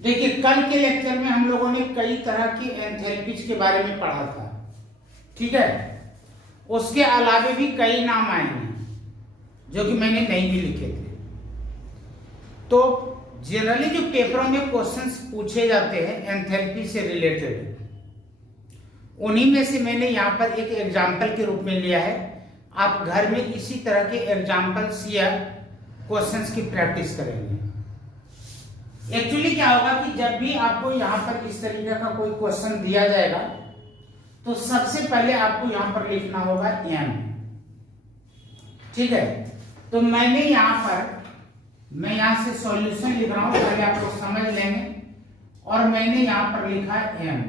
देखिए, कल के लेक्चर में हम लोगों ने कई तरह की एंथैल्पीज के बारे में पढ़ा था, ठीक है। उसके अलावे भी कई नाम आएंगे जो कि मैंने नहीं भी लिखे थे। तो जनरली जो पेपरों में क्वेश्चंस पूछे जाते हैं एंथैल्पी से रिलेटेड, उन्हीं में से मैंने यहाँ पर एक एग्जाम्पल के रूप में लिया है। आप घर में इसी तरह के एग्जाम्पल्स या क्वेश्चंस की प्रैक्टिस करेंगे। एक्चुअली क्या होगा कि जब भी आपको यहाँ पर इस तरीके का कोई क्वेश्चन दिया जाएगा तो सबसे पहले आपको यहाँ पर लिखना होगा एम, ठीक है। तो मैं यहाँ से सॉल्यूशन लिख रहा हूं, पहले आप लोग समझ लेंगे। और मैंने यहाँ पर लिखा एम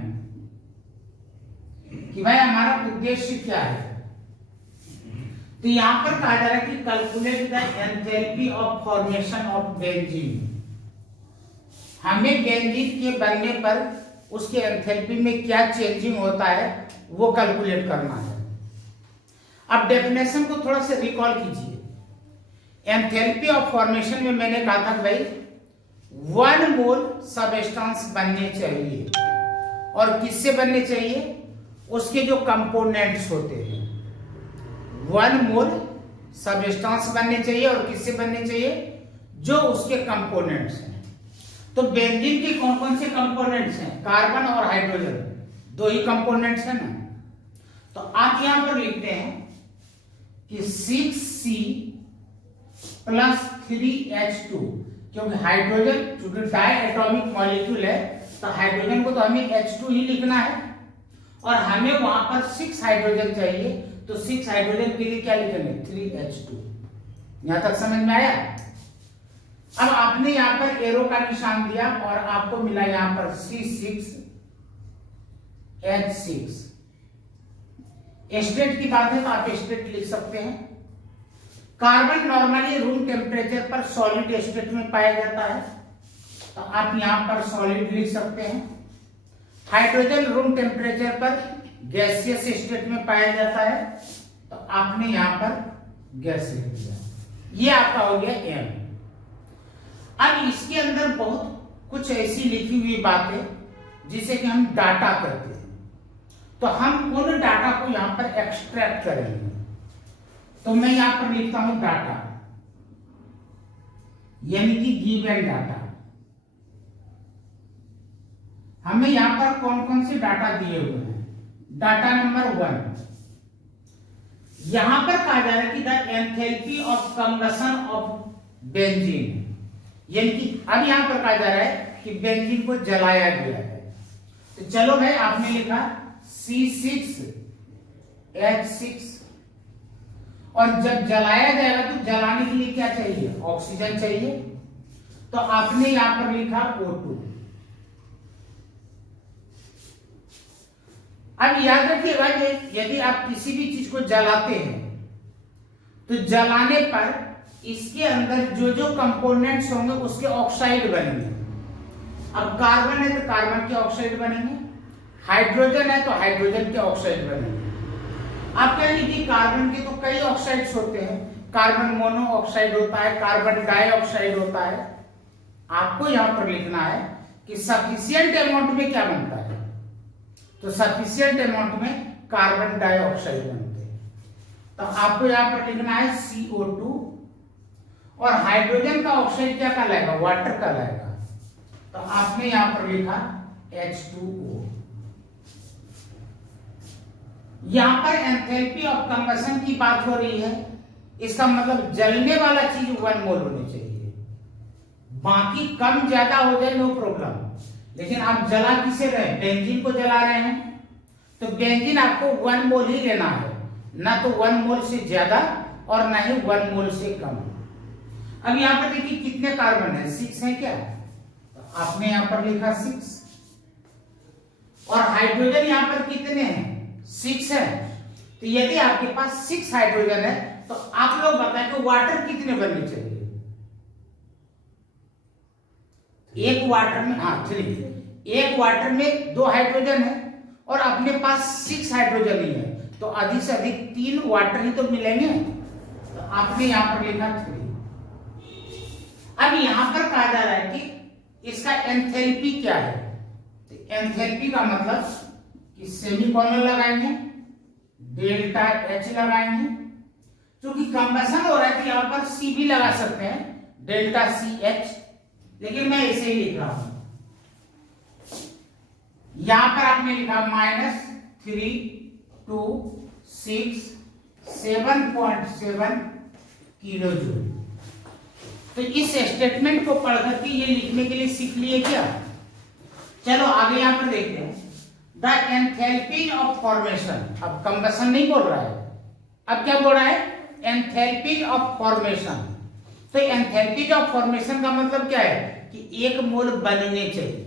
कि भाई हमारा उद्देश्य क्या है। तो यहाँ पर कहा जा रहा है कि calculate the enthalpy of formation of benzene. हमें बेंजीन के बनने पर उसके एंथैल्पी में क्या चेंजिंग होता है वो कैलकुलेट करना है। अब डेफिनेशन को थोड़ा सा रिकॉल कीजिए। एंथैल्पी ऑफ फॉर्मेशन में मैंने कहा था कि भाई 1 मोल सबस्टेंस बनने चाहिए, और किससे बनने चाहिए? उसके जो कंपोनेंट्स होते हैं। 1 मोल सबस्टेंस बनने चाहिए और किससे बनने चाहिए? जो उसके कंपोनेंट्स हैं। तो बेंजीन के कौन कौन से कंपोनेंट्स हैं? कार्बन और हाइड्रोजन, 2 ही कंपोनेंट्स हैं ना। तो आप यहां पर लिखते हैं कि 6C + 3H2, क्योंकि हाइड्रोजन चूंकि डाई एटॉमिक मॉलिक्यूल है तो हाइड्रोजन को तो हमें H2 ही लिखना है, और हमें वहां पर 6 हाइड्रोजन चाहिए। तो 6 हाइड्रोजन के लिए क्या लिखेंगे? 3H2। यहां तक समझ में आया? अब आपने यहां पर एरो का निशान दिया और आपको मिला यहां पर C6H6। स्टेट की बात है तो आप स्टेट लिख सकते हैं। कार्बन नॉर्मली रूम टेम्परेचर पर सॉलिड स्टेट में पाया जाता है, तो आप यहां पर सॉलिड लिख सकते हैं। हाइड्रोजन रूम टेम्परेचर पर गैसियस स्टेट में पाया जाता है, तो आपने यहां पर गैस लिख दिया। ये आपका हो गया एम। अब इसके अंदर बहुत कुछ ऐसी लिखी हुई बातें जिसे कि हम डाटा करते हैं, तो हम उन डाटा को यहां पर एक्सट्रैक्ट करेंगे। तो मैं यहां पर लिखता हूं डाटा, यानी कि गिवन डाटा। हमें यहां पर कौन कौन से डाटा दिए हुए हैं? डाटा नंबर 1, यहां पर कहा जा रहा है कि the enthalpy of combustion of benzene, यानी कि अब यहां पर कहा जा रहा है कि बेंजीन को जलाया गया है। तो चलो भाई, आपने लिखा C6H6, और जब जलाया जाएगा तो जलाने के लिए क्या चाहिए? ऑक्सीजन चाहिए। तो आपने यहां पर लिखा O2। अब याद रखिएगा कि यदि आप किसी भी चीज को जलाते हैं तो जलाने पर इसके अंदर जो जो कंपोनेंट्स होंगे उसके ऑक्साइड बनेंगे। अब कार्बन है तो कार्बन के ऑक्साइड बनेंगे, हाइड्रोजन है तो हाइड्रोजन के ऑक्साइड बनेंगे। आप कहेंगे कि कार्बन के तो कई ऑक्साइड्स होते हैं, कार्बन मोनो ऑक्साइड होता है, कार्बन डाइऑक्साइड होता है। आपको यहां पर लिखना है कि सफिशिएंट अमाउंट में क्या बनता है? तो सफिशिएंट अमाउंट में कार्बन डाइऑक्साइड बनते हैं। तो आपको यहां पर लिखना है CO2, और हाइड्रोजन का ऑक्साइड क्या कहलाएगा? वाटर कहलाएगा। तो आपने यहां पर लिखा H2O। यहां पर एंथैल्पी ऑफ कंबशन की बात हो रही है, इसका मतलब जलने वाला चीज 1 मोल होनी चाहिए। बाकी कम ज्यादा हो जाए नो प्रॉब्लम, लेकिन आप जला किसे रहे? बेंजीन को जला रहे हैं, तो बेंजीन आपको 1 मोल ही लेना है, ना तो 1 मोल से ज्यादा और ना ही 1 मोल से कम। अब यहां पर देखिए कितने कार्बन है? 6 है क्या? तो आपने यहां पर लिखा 6, और हाइड्रोजन यहां पर कितने हैं? 6 है। तो यदि आपके पास 6 हाइड्रोजन है तो आप लोग बताएं कि वाटर कितने बनने चाहिए? एक वाटर में 2 हाइड्रोजन है और अपने पास 6 हाइड्रोजन ही है, तो अधिक से अधिक 3 वाटर ही तो मिलेंगे। तो आपने यहां पर लिखा 3। अब यहां पर कहा जा रहा है कि इसका एंथैल्पी क्या है? तो एंथैल्पी का मतलब कि सेमीकोलन लगाएंगे, डेल्टा एच लगाएंगे, क्योंकि कंबशन हो रहा है तो यहां पर सी भी लगा सकते हैं, डेल्टा सी एच, लेकिन मैं ऐसे ही लिख रहा हूं। यहां पर आपने लिखा -326.7 किलो जूल। तो इस स्टेटमेंट को पढ़ करके ये लिखने के लिए सीख लिए क्या? चलो आगे यहां पर देखते हैं। द एंथैल्पी ऑफ फॉर्मेशन, अब कंबशन नहीं बोल रहा है, अब क्या बोल रहा है? Enthalpy of formation. तो एंथैल्पी ऑफ फॉर्मेशन का मतलब क्या है कि एक मोल बनने चाहिए।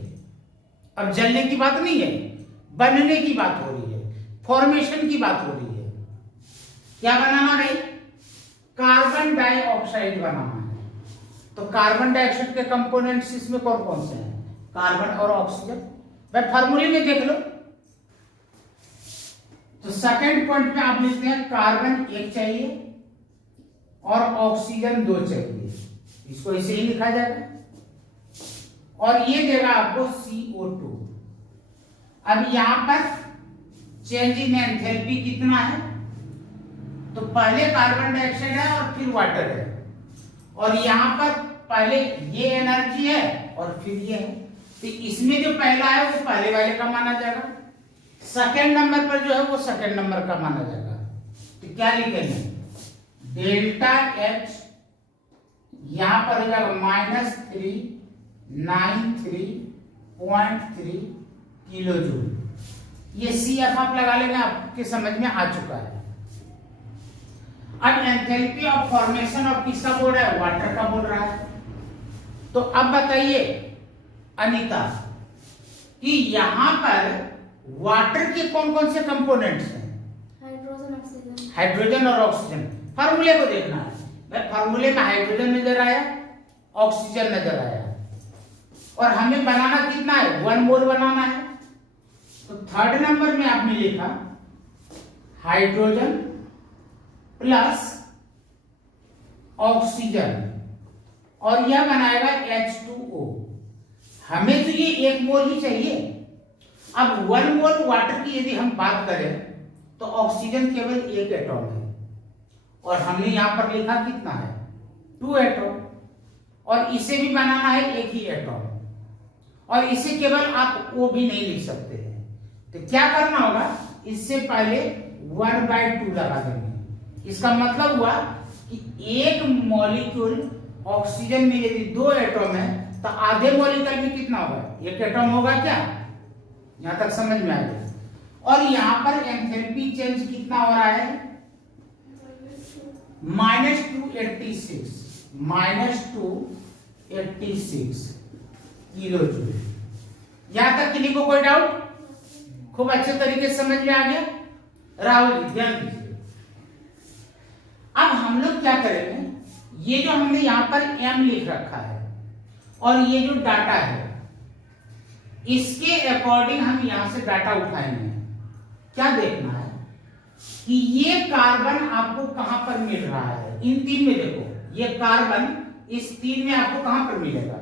अब जलने की बात नहीं है, बनने की बात हो रही है, फॉर्मेशन की बात हो रही है। क्या बनाना भाई? कार्बन डाइऑक्साइड बनाना है। तो कार्बन डाइऑक्साइड के कंपोनेंट्स इसमें कौन कौन से हैं? कार्बन और ऑक्सीजन। भाई फार्मूले में देख लो। तो सेकंड पॉइंट में आप लिखते हैं कार्बन 1 चाहिए और ऑक्सीजन 2 चाहिए, इसको ऐसे ही लिखा जाएगा, और ये देगा आपको CO2। अब यहां पर चेंज इन एंथैल्पी कितना है? तो पहले कार्बन डाइऑक्साइड है और फिर वाटर है, और यहां पर पहले ये एनर्जी है और फिर ये है। तो इसमें जो पहला है वो पहले वाले का माना जाएगा, सेकंड नंबर पर जो है वो सेकंड नंबर का माना जाएगा। तो क्या लिखेंगे? डेल्टा एच यहां पर हो जाएगा -393.3 किलो जूल। ये CF आप लगा लेंगे, आपके समझ में आ चुका है। अब एंथैल्पी ऑफ फॉर्मेशन ऑफ किसका बोल रहा है? वाटर का बोल रहा है। तो अब बताइए अनीता कि यहां पर वाटर के कौन कौन से कंपोनेंट्स हैं? हाइड्रोजन और ऑक्सीजन। फार्मूले को देखना है। भाई फार्मूले में हाइड्रोजन नजर आया, ऑक्सीजन नजर आया, और हमें बनाना कितना है? 1 मोल बनाना है। तो थर्ड नंबर में आपने लिखा हाइड्रोजन प्लस ऑक्सीजन, और यह बनाएगा H2O। हमें तो ये 1 मोल ही चाहिए। अब 1 मोल वाटर की यदि हम बात करें तो ऑक्सीजन केवल 1 एटॉम है, और हमने यहां पर लिखा कितना है? 2 एटॉम, और इसे भी बनाना है 1 ही एटॉम, और इसे केवल आप O भी नहीं लिख सकते हैं। तो क्या करना होगा? इससे पहले 1/2 लगा देंगे। इसका मतलब हुआ कि एक मॉलिक्यूल ऑक्सीजन में यदि 2 एटॉम है तो आधे मॉलिक्यूल में कितना होगा? 1 एटॉम होगा क्या? यहां तक समझ में आ गया। और यहां पर एंथैल्पी चेंज कितना हो रहा है? -286 किलो जूल। यहां तक किसी को कोई डाउट? खूब अच्छे तरीके से समझ में आ गया? राहुल जी ध्यान दीजिए। अब हम लोग क्या करेंगे? ये जो हमने यहां पर M लिख रखा है और ये जो डाटा है इसके अकॉर्डिंग हम यहां से डाटा उठाएंगे। क्या देखना है कि ये कार्बन आपको कहां पर मिल रहा है? इन 3 में देखो, ये कार्बन इस 3 में आपको कहां पर मिलेगा?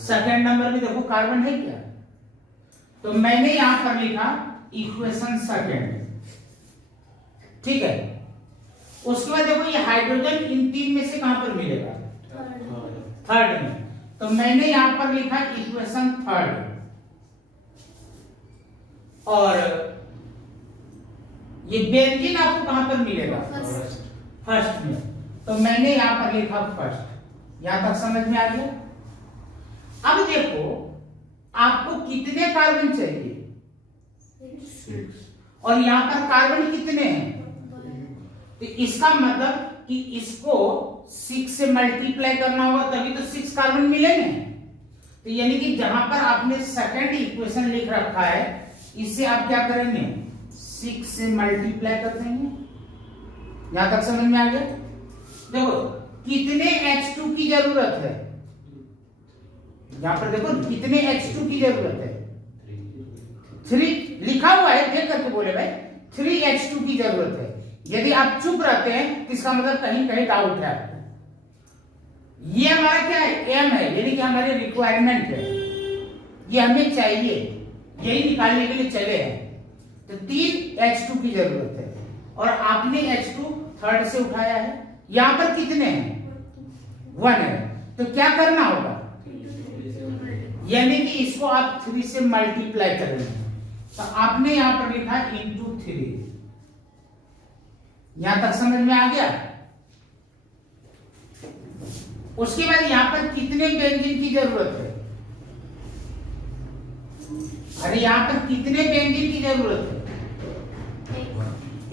सेकंड नंबर में देखो कार्बन है क्या? तो मैंने यहां पर लिखा इक्वेशन सेकंड, ठीक है। उसके बाद देखो ये हाइड्रोजन इन 3 में से कहां पर मिलेगा? थर्ड में। तो मैंने यहां पर लिखा इक्वेशन थर्ड, और ये बेंजीन आपको कहां पर मिलेगा? फर्स्ट में। तो मैंने यहां पर लिखा फर्स्ट। यहां तक समझ में आ गया? अब देखो आपको कितने कार्बन चाहिए? 6। और यहां पर कार्बन कितने हैं? तो इसका मतलब कि इसको 6 से मल्टीप्लाई करना होगा तभी तो 6 कार्बन मिलेंगे। तो यानी कि जहां पर आपने सेकंड इक्वेशन लिख रखा है इससे आप क्या करेंगे? 6 से मल्टीप्लाई कर देंगे। यहां तक समझ में आ गया? देखो कितने H2 की जरूरत है? यहां पर देखो कितने H2 की जरूरत है? 3 लिखा हुआ है, देख करके बोले भाई 3 H2 की जरूरत है। यदि आप चुप रहते हैं तो इसका मतलब कहीं कहीं डाउट है आपको। ये हमारा क्या है, एम है, यानी कि हमारी रिक्वायरमेंट है, ये हमें चाहिए, यही निकालने के लिए चले हैं। तो 3 H2 की जरूरत है और आपने H2 थर्ड से उठाया है। यहां पर कितने हैं, 1 है, तो क्या करना होगा, यानी कि इसको आप 3 से मल्टीप्लाई करेंगे। तो आपने यहां पर लिखा इंटू 3। यहां तक समझ में आ गया। उसके बाद यहां पर कितने बेंजीन की जरूरत है, अरे यहां पर कितने बेंजीन की जरूरत है,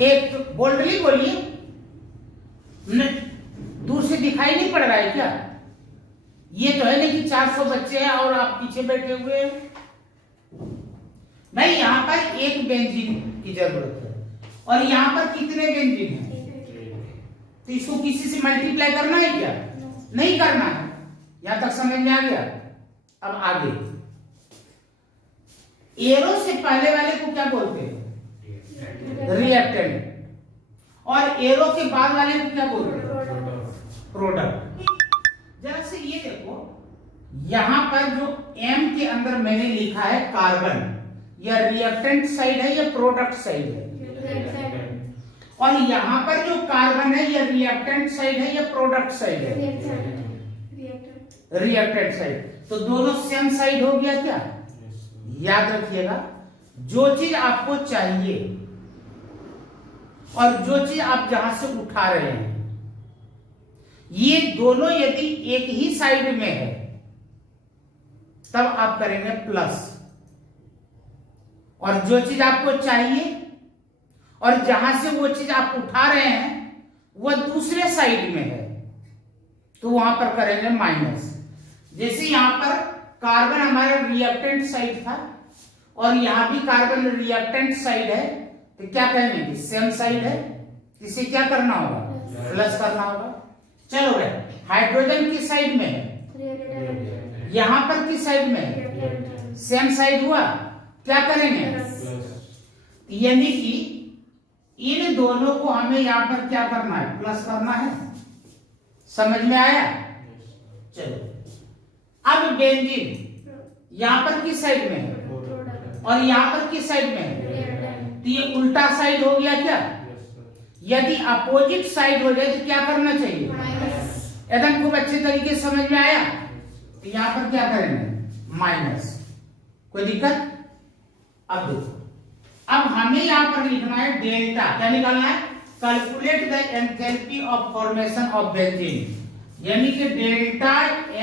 एक। तो बोल्डली बोलिए, दूर से दिखाई नहीं पड़ रहा है क्या, ये तो है नहीं कि 400 बच्चे हैं और आप पीछे बैठे हुए हैं, नहीं, यहां पर एक बेंजीन की जरूरत है और यहां पर कितने बेंजीन हैं, तो इसको किसी से मल्टीप्लाई करना है क्या, नहीं करना है। यहां तक समझ में आ गया। अब आगे, एरो से पहले वाले को क्या बोलते हैं, रिएक्टेंट, और एरो के बाद वाले को क्या बोलते हैं, प्रोडक्ट। जरा से ये देखो, यहां पर जो M के अंदर मैंने लिखा है कार्बन, यह रिएक्टेंट साइड है या प्रोडक्ट साइड है, और यहां पर जो कार्बन है यह रिएक्टेंट साइड है या प्रोडक्ट साइड है, रिएक्टेंट साइड। तो दोनों सेम साइड हो गया क्या, याद रखिएगा, जो चीज आपको चाहिए और जो चीज आप जहां से उठा रहे हैं, ये दोनों यदि एक ही साइड में है तब आप करेंगे प्लस, और जो चीज आपको चाहिए और जहां से वो चीज आप उठा रहे हैं वह दूसरे साइड में है तो वहां पर करेंगे माइनस। जैसे यहां पर कार्बन हमारा रिएक्टेंट साइड था और यहां भी कार्बन रिएक्टेंट साइड है, तो क्या कहेंगे, सेम साइड है, इसे क्या करना होगा, प्लस करना होगा। चलो भाई, हाइड्रोजन किस साइड में है, यहां पर किस साइड में है, सेम साइड हुआ, क्या करेंगे, यानी कि इन दोनों को हमें यहां पर क्या करना है, प्लस करना है। समझ में आया। चलो, अब बेंजीन यहां पर किस साइड में है और यहां पर किस साइड में है, तो ये उल्टा साइड हो गया क्या, यदि अपोजिट साइड हो जाए तो क्या करना चाहिए, एकदम खूब अच्छे तरीके से समझ में आया। तो यहां पर क्या करेंगे, माइनस, कोई दिक्कत। अब देखो, अब हमें यहां पर लिखना है डेल्टा, क्या निकालना है, calculate the enthalpy of formation of benzene, यानी कि डेल्टा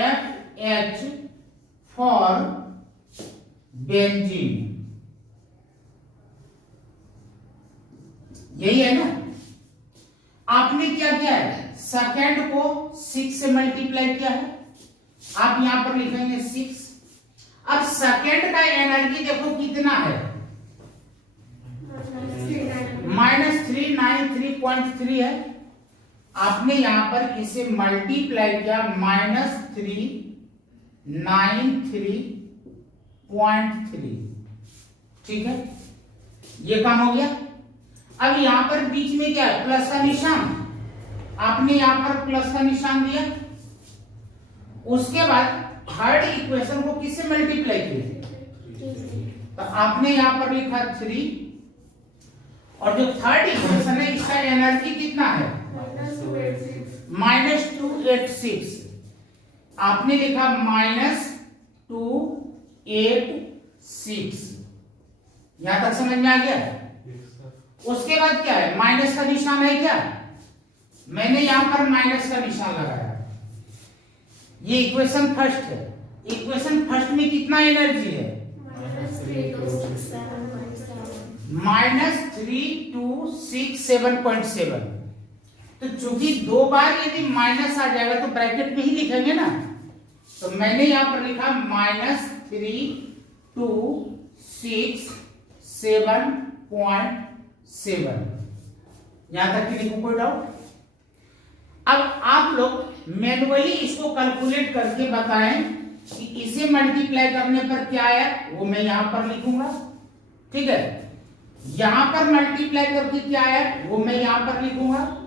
FH फॉर बेंजीन, यही है ना। आपने क्या किया है, सेकेंड को 6 से मल्टीप्लाई किया है, आप यहां पर लिखेंगे 6। अब सेकेंड का एनर्जी देखो कितना है, -393.3 है। आपने यहां पर इसे मल्टीप्लाई किया -393.3, ठीक है, ये काम हो गया। अब यहां पर बीच में क्या है, प्लस का निशान, आपने यहां पर प्लस का निशान दिया। उसके बाद थर्ड इक्वेशन को किससे मल्टीप्लाई किया, तो आपने यहां पर लिखा 3, और जो थर्ड इक्वेशन है इसका एनर्जी कितना है, -286, आपने लिखा -286। यहां तक समझ में आ गया। उसके बाद क्या है, माइनस का निशान है क्या, मैंने यहां पर माइनस का निशान लगाया। ये इक्वेशन फर्स्ट है, इक्वेशन फर्स्ट में कितना एनर्जी है, -3267.7। तो चूंकि 2 बार यदि माइनस आ जाएगा तो ब्रैकेट में ही लिखेंगे ना, तो मैंने यहां पर लिखा -3267.7। यहां तक की लिखो, कोई डाउट। अब आप लोग मैन्युअली इसको कैलकुलेट करके बताएं कि इसे मल्टीप्लाई करने पर क्या आया, वो मैं यहां पर लिखूंगा, ठीक है। यहां पर मल्टीप्लाई करके क्या आया वो मैं यहां पर लिखूंगा,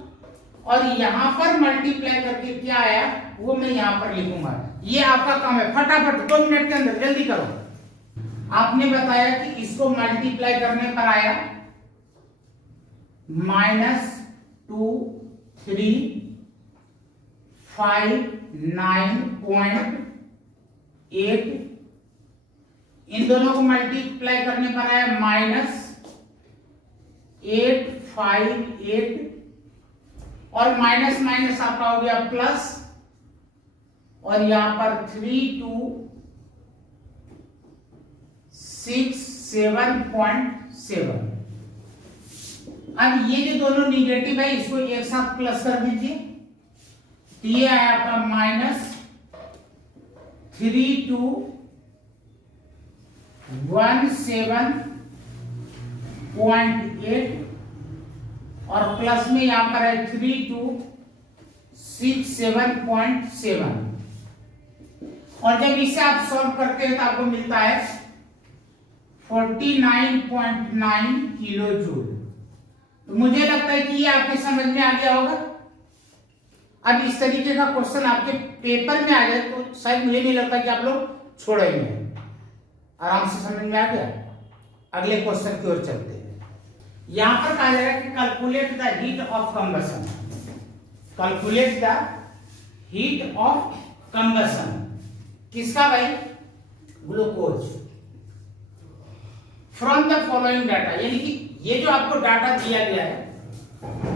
और यहां पर मल्टीप्लाई करके क्या आया वो मैं यहाँ पर लिखूंगा। ये आपका काम है, फटाफट 2 मिनट के अंदर जल्दी करो। आपने बताया कि इसको मल्टीप्लाई करने पर आया -2 3 5 9.8, इन दोनों को मल्टीप्लाई करने पर आया -858, और माइनस माइनस आपका हो गया प्लस, और यहां पर 3267.7। अब ये जो दोनों निगेटिव है इसको एक साथ प्लस कर दीजिए, तो ये आया आपका -3217.8, और प्लस में यहां पर है 3267.7, और जब इसे आप सॉल्व करते हैं तो आपको मिलता है 49.9 किलो जूल। तो मुझे लगता है कि ये आपके समझ में आ गया होगा। अब इस तरीके का क्वेश्चन आपके पेपर में आ जाए तो शायद मुझे नहीं लगता कि आप लोग छोड़ेंगे। आराम से समझ में आ गया। अगले क्वेश्चन की ओर चलते हैं। यहां पर कहा जाएगा कि calculate the heat of combustion. Calculate the heat of combustion किसका भाई? Glucose. From the following data, यानी कि ये जो आपको डाटा दिया गया है,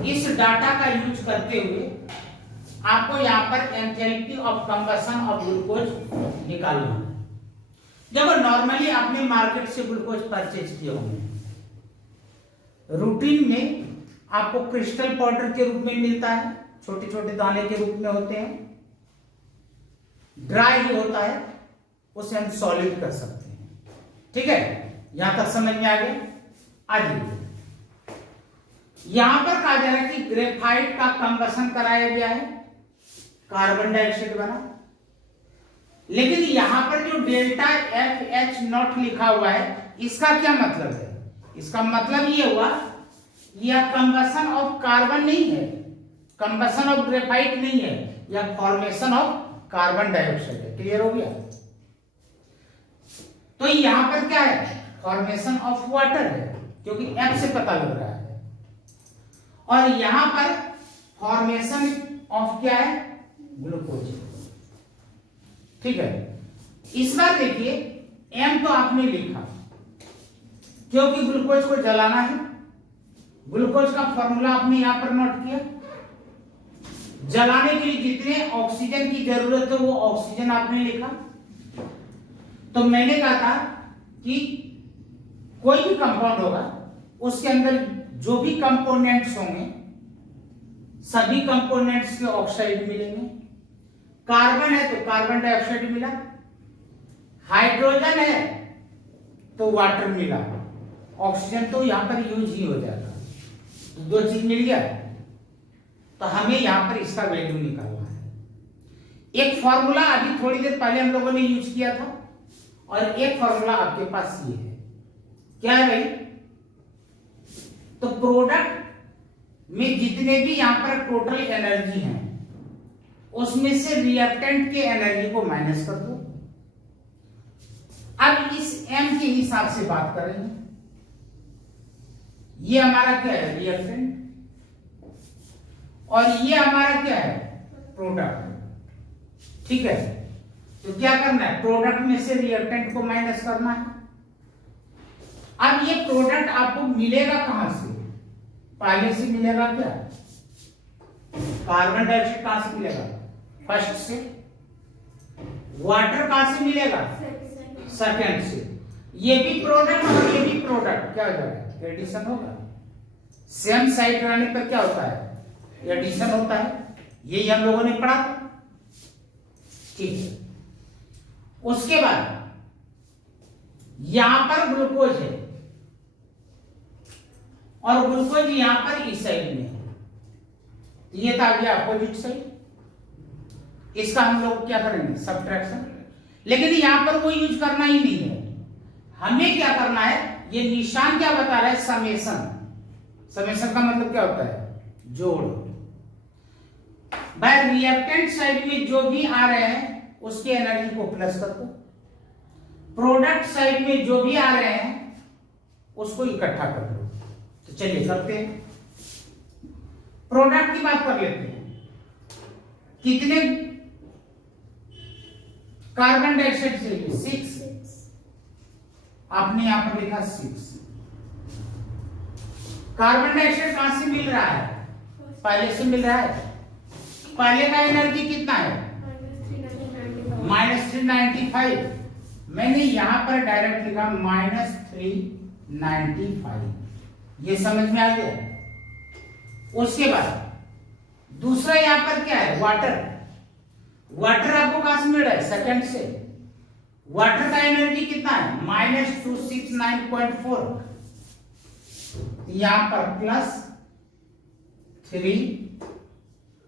इस डाटा का यूज करते हुए आपको यहां पर enthalpy of combustion of glucose निकालना है। देखो नॉर्मली आपने मार्केट से ग्लूकोज परचेज किए होंगे, रूटीन में आपको क्रिस्टल पाउडर के रूप में मिलता है, छोटे छोटे दाने के रूप में होते हैं, ड्राई ही होता है, उसे हम सॉलिड कर सकते हैं। ठीक है, यहां तक समझ में आ गया। आगे यहां पर कहा जा रहा है कि ग्रेफाइट का कंबशन कराया गया है, कार्बन डाइऑक्साइड बना, लेकिन यहां पर जो डेल्टा FH0 लिखा हुआ है इसका क्या मतलब है? इसका मतलब ये हुआ यह कंबशन ऑफ कार्बन नहीं है, कंबशन ऑफ ग्रेफाइट नहीं है, यह फॉर्मेशन ऑफ कार्बन डाइऑक्साइड है। क्लियर हो गया? तो यहां पर क्या है? फॉर्मेशन ऑफ वाटर है, क्योंकि F से पता लग रहा है, और यहां पर फॉर्मेशन ऑफ क्या है? ग्लूकोज। ठीक है, इस बार देखिए M तो आपने लिखा क्योंकि ग्लूकोज को जलाना है, ग्लूकोज का फॉर्मूला आपने यहां पर नोट किया। जलाने के लिए जितने ऑक्सीजन की जरूरत है वो ऑक्सीजन आपने लिखा। तो मैंने कहा था कि कोई भी कंपाउंड होगा उसके अंदर जो भी कंपोनेंट्स होंगे सभी कंपोनेंट्स के ऑक्साइड मिलेंगे। कार्बन है तो कार्बन डाइऑक्साइड मिला, हाइड्रोजन है तो वाटर मिला, ऑक्सीजन तो यहां पर यूज ही हो जाएगा। तो 2 चीज मिल गया, तो हमें यहां पर इसका वैल्यू निकालना है। एक फॉर्मूला अभी थोड़ी देर पहले हम लोगों ने यूज किया था, और एक फॉर्मूला आपके पास ये है। क्या है भाई? तो प्रोडक्ट में जितने भी यहां पर टोटल एनर्जी है उसमें से रिएक्टेंट के एनर्जी को माइनस कर दो। अब इस M के हिसाब से बात करेंगे। ये हमारा क्या है? रिएक्टेंट, और ये हमारा क्या है? प्रोडक्ट। ठीक है, तो क्या करना है? प्रोडक्ट में से रिएक्टेंट को माइनस करना है। अब ये प्रोडक्ट आपको मिलेगा कहां से? पहले से मिलेगा क्या? कार्बन डाइऑक्साइड कहां से मिलेगा? फर्स्ट से। वाटर कहां से मिलेगा? सेकंड से। ये भी प्रोडक्ट और ये भी प्रोडक्ट, क्या हो जाएगा? एडिशन होगा। सेम साइड रहने पर क्या होता है? एडिशन होता है। यही हम लोगों ने पढ़ा था। ठीक है, उसके बाद यहां पर ग्लूकोज है और ग्लूकोज यहां पर इस साइड में है, ये था गया अपोजिट साइड। इसका हम लोग क्या करेंगे? सब्ट्रैक्शन। लेकिन यहां पर वो यूज करना ही नहीं है, हमें क्या करना है? ये निशान क्या बता रहा है? समेशन। समेशन का मतलब क्या होता है? जोड़। भाई रिएक्टेंट साइड में जो भी आ रहे हैं उसकी एनर्जी को प्लस कर दो, प्रोडक्ट साइड में जो भी आ रहे हैं उसको इकट्ठा कर दो। तो चलिए करते हैं, प्रोडक्ट की बात कर लेते हैं। कितने कार्बन डाइऑक्साइड चाहिए? 6। आपने यहां पर लिखा 6। कार्बन डाइऑक्साइड कहां से मिल रहा है? पहले से मिल रहा है। पहले का एनर्जी कितना है? -395। मैंने यहां पर डायरेक्ट लिखा -395। ये समझ में आ गया। उसके बाद दूसरा यहां पर क्या है? वाटर। वाटर आपको कहां से मिल रहा है? सेकंड से। वाटर का एनर्जी कितना है? -269.4। यहां पर +3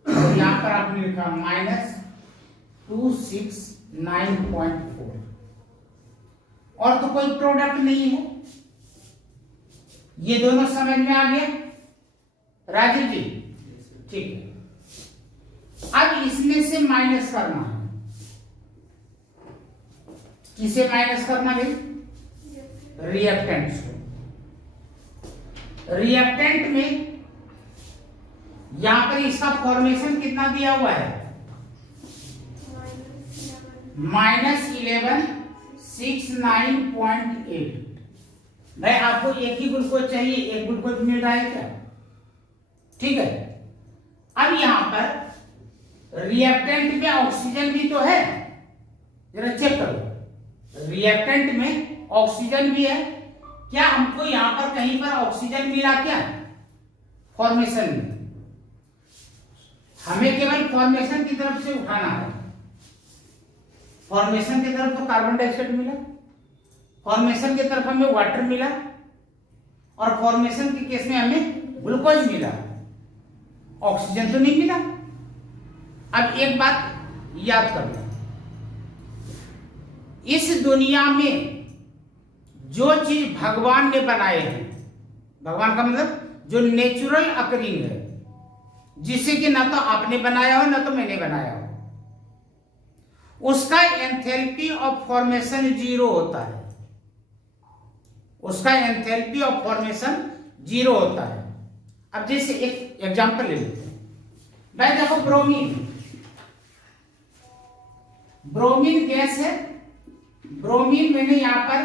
और यहां पर आपने लिखा -269.4। और तो कोई प्रोडक्ट नहीं है। ये दोनों समझ में आ गया राजीव जी? ठीक है। अब इसमें से माइनस करना है। किसे माइनस करना भाई? रिएक्टेंट्स को। रिएक्टेंट में यहां पर इसका फॉर्मेशन कितना दिया हुआ है? -1169.8। भाई आपको एक ही ग्लूकोज चाहिए, एक ग्लूकोज मिल रहा है क्या? ठीक है। अब यहां पर रिएक्टेंट में ऑक्सीजन भी तो है, जरा चेक करो। रिएक्टेंट में ऑक्सीजन भी है क्या? हमको यहां पर कहीं पर ऑक्सीजन मिला क्या फॉर्मेशन में? हमें केवल फॉर्मेशन की तरफ से उठाना है। फॉर्मेशन की तरफ तो कार्बन डाइऑक्साइड मिला, फॉर्मेशन की तरफ हमें वाटर मिला, और फॉर्मेशन के केस में हमें ग्लूकोज मिला, ऑक्सीजन तो नहीं मिला। अब एक बात याद कर लो, इस दुनिया में जो चीज भगवान ने बनाए हैं, भगवान का मतलब जो नेचुरल अकरिंग है, जिसे कि ना तो आपने बनाया हो ना तो मैंने बनाया हो, उसका एंथैल्पी ऑफ फॉर्मेशन 0 होता है। उसका एंथैल्पी ऑफ फॉर्मेशन 0 होता है। अब जैसे एक एग्जांपल ले लेते हैं। भाई देखो, ब्रोमीन गैस है। ब्रोमीन मैंने यहां पर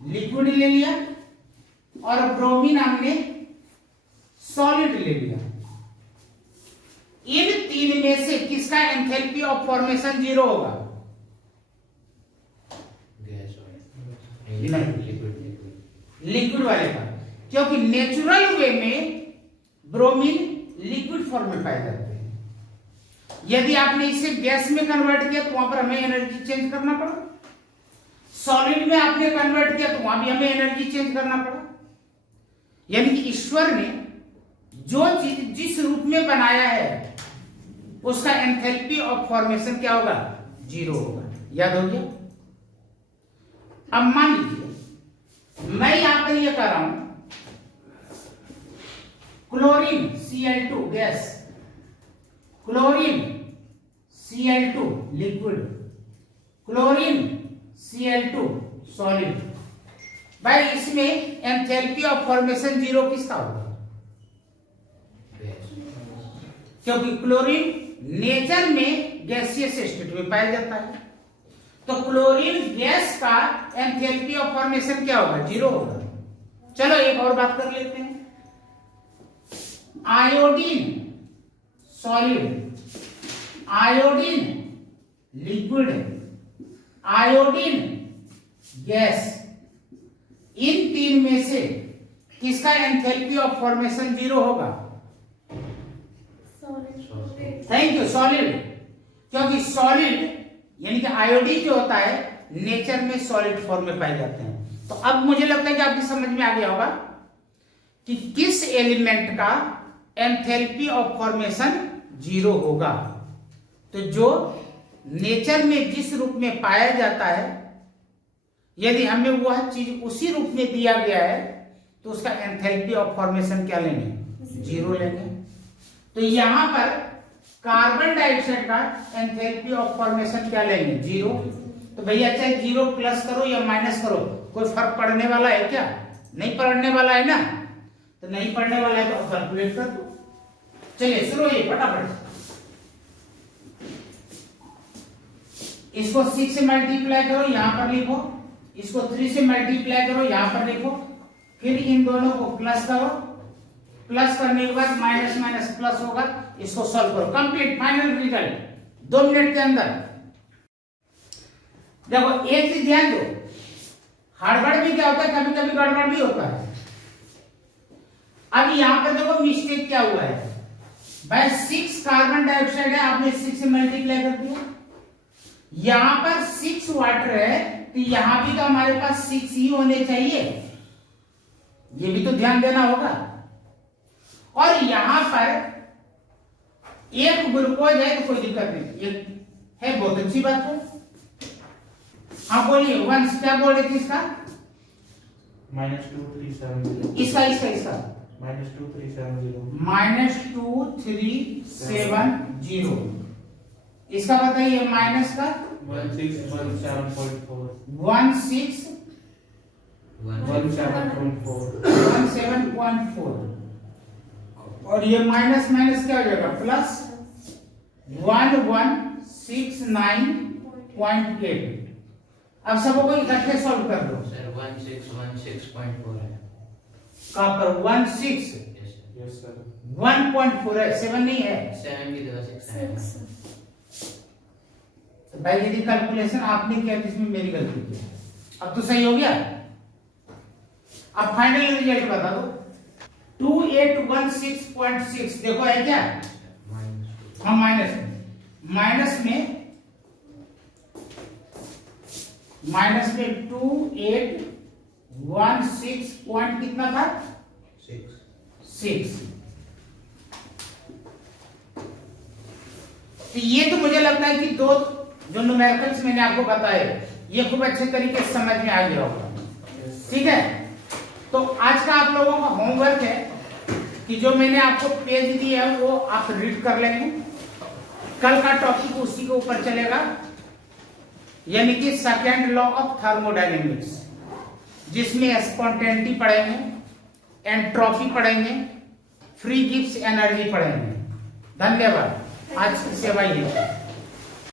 लिक्विड ले लिया और ब्रोमीन हमने सॉलिड ले लिया। इन तीन में से किसका एंथैल्पी ऑफ फॉर्मेशन 0 होगा? लिक्विड वाले का, क्योंकि नेचुरल वे में ब्रोमीन लिक्विड फॉर्म में पाए जाते हैं। यदि आपने इसे गैस में कन्वर्ट किया तो वहां पर हमें एनर्जी चेंज करना पड़ा। सॉलिड में आपने कन्वर्ट किया तो वहां भी हमें एनर्जी चेंज करना पड़ा। यानी कि ईश्वर ने जो चीज जिस रूप में बनाया है उसका एंथैल्पी ऑफ फॉर्मेशन क्या होगा? 0 होगा। याद हो गया? अब मान लीजिए मैं यहां पर ये कर रहा हूं, chlorine Cl2 gas, chlorine Cl2 liquid, chlorine Cl2 solid. भाई इसमें एंथैल्पी ऑफ फॉर्मेशन 0 किसका होगा? क्योंकि क्लोरीन नेचर में गैसियस स्टेट में पाया जाता है, तो क्लोरीन गैस का एंथैल्पी ऑफ फॉर्मेशन क्या होगा? 0 होगा। चलो एक और बात कर लेते हैं। Iodine solid, iodine liquid, iodine gas, इन तीन में से किसका एंथैल्पी ऑफ फॉर्मेशन 0 होगा? Thank you, solid. क्योंकि सॉलिड यानी कि आयोडीन जो होता है नेचर में सॉलिड फॉर्म में पाए जाते हैं। तो अब मुझे लगता है कि आपकी समझ में आ गया होगा कि किस एलिमेंट का एंथैल्पी ऑफ फॉर्मेशन 0 होगा। तो जो नेचर में जिस रूप में पाया जाता है, यदि हमें वह चीज उसी रूप में दिया गया है तो उसका एंथैल्पी ऑफ फॉर्मेशन क्या लेंगे? 0 लेंगे। तो यहां पर कार्बन डाइऑक्साइड का एंथैल्पी ऑफ फॉर्मेशन क्या लेंगे? 0। तो भैया चाहे 0 प्लस करो या माइनस करो, कोई फर्क पड़ने वाला है क्या? नहीं पड़ने वाला है ना। तो नहीं पड़ने वाला है तो कैलकुलेट कर दो। चलिए शुरू ये फटाफट। इसको 6 से मल्टीप्लाई करो, यहां पर लिखो। इसको 3 से मल्टीप्लाई करो, यहां पर लिखो। फिर इन दोनों को प्लस करो, प्लस करने के बाद माइनस माइनस प्लस होगा। इसको सॉल्व करो, कंप्लीट फाइनल रिजल्ट 2 मिनट के अंदर। देखो एक चीज ध्यान दो, हड़बड़ भी क्या होता है, कभी कभी गड़बड़ भी होता है। अब यहां पर देखो मिस्टेक क्या हुआ है भाई, 6 कार्बन डाइऑक्साइड है, आपने 6 से मल्टीप्लाई कर दिया। यहां पर 6 वाटर है, तो यहां भी तो हमारे पास 6 ही होने चाहिए, ये भी तो ध्यान देना होगा। और यहां पर एक ग्लूकोज है तो कोई दिक्कत नहीं, एक है, बहुत अच्छी बात है। हाँ बोलिए, वंश क्या बोल रहे थे इसका? -2370। इसका इसका इसका -2370। इसका बताइए, माइनस का 1617.4। 1617.4 और ये माइनस माइनस क्या हो जाएगा, प्लस 1169.8। अब सबको को इकट्ठे सॉल्व कर दो। सर 1616.4 है। कहां पर 16? Yes sir. 1.4 है, 7 नहीं है। 7 की जगह 6 है। तो भाई यदि कैलकुलेशन आपने किया तो इसमें मेरी गलती थी। अब तो सही हो गया। अब फाइनल रिजल्ट बता दो। 2816.6 देखो है क्या? हाँ माइनस में, माइनस में 2816 पॉइंट कितना था? 6। तो ये तो मुझे लगता है कि दो जो न्यूमेरिकल्स मैंने आपको बताए ये खूब अच्छे तरीके से समझ में आ गया होगा। ठीक है, तो आज का आप लोगों का होमवर्क है कि जो मैंने आपको पेज दिया है वो आप रीड कर लेंगे। कल का टॉपिक उसी के ऊपर चलेगा, यानी कि सेकेंड लॉ ऑफ थर्मोडायनेमिक्स, जिसमें स्पॉन्टेनिटी पढ़ेंगे, एंट्रोपी पढ़ेंगे, फ्री गिव्स एनर्जी पढ़ेंगे। धन्यवाद, आज की सेवा ये है।